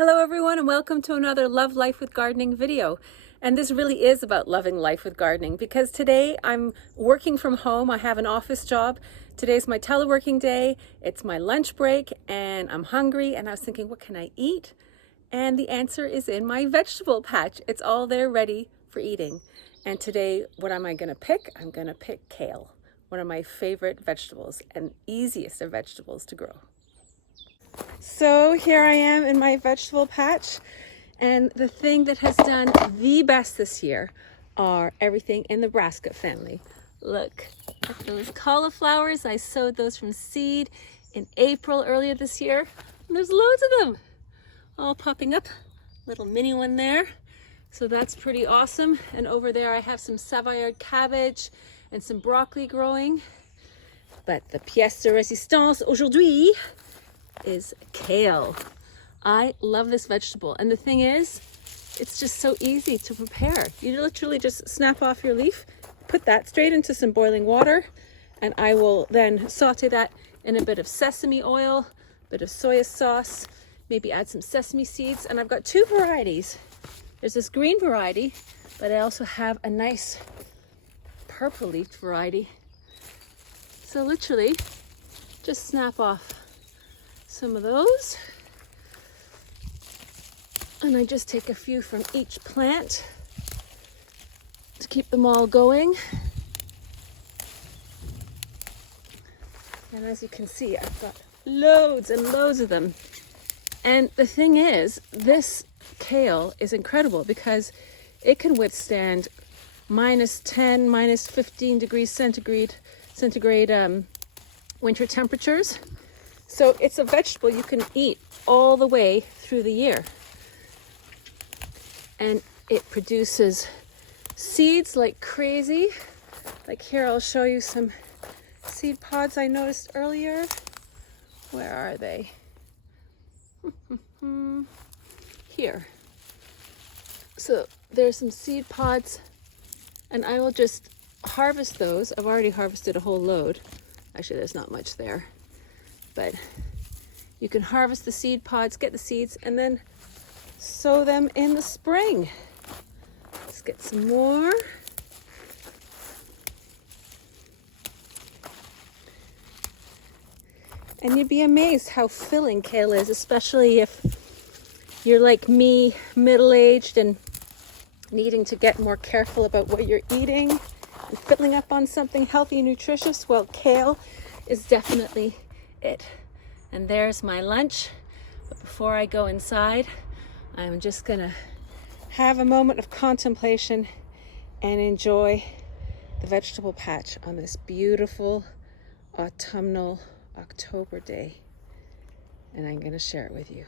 Hello everyone and welcome to another Love Life with Gardening video. And this really is about loving life with gardening because today I'm working from home. I have an office job. Today's my teleworking day. It's my lunch break and I'm hungry and I was thinking, what can I eat? And the answer is in my vegetable patch. It's all there ready for eating. And today, what am I gonna pick? I'm gonna pick kale, one of my favorite vegetables and easiest of vegetables to grow. So here I am in my vegetable patch, and the thing that has done the best this year are everything in the brassica family. Look at those cauliflowers. I sowed those from seed in April earlier this year, and there's loads of them all popping up. Little mini one there. So that's pretty awesome. And over there I have some Savoyard cabbage and some broccoli growing. But the pièce de résistance aujourd'hui is kale. I love this vegetable, and the thing is, it's just so easy to prepare. You literally just snap off your leaf, put that straight into some boiling water, and I will then saute that in a bit of sesame oil, a bit of soy sauce, maybe add some sesame seeds. And I've got two varieties. There's this green variety, but I also have a nice purple leafed variety. So literally just snap off some of those, and I just take a few from each plant to keep them all going. And as you can see, I've got loads and loads of them. And the thing is, this kale is incredible because it can withstand -10, -15 degrees centigrade winter temperatures. So it's a vegetable you can eat all the way through the year. And it produces seeds like crazy. Like here, I'll show you some seed pods I noticed earlier. Where are they? Here. So there's some seed pods, and I will just harvest those. I've already harvested a whole load. Actually, there's not much there. But you can harvest the seed pods, get the seeds, and then sow them in the spring. Let's get some more. And you'd be amazed how filling kale is, especially if you're like me, middle-aged and needing to get more careful about what you're eating and filling up on something healthy and nutritious. Well, kale is definitely it. And there's my lunch. But before I go inside, I'm just gonna have a moment of contemplation and enjoy the vegetable patch on this beautiful autumnal October day. And I'm gonna share it with you.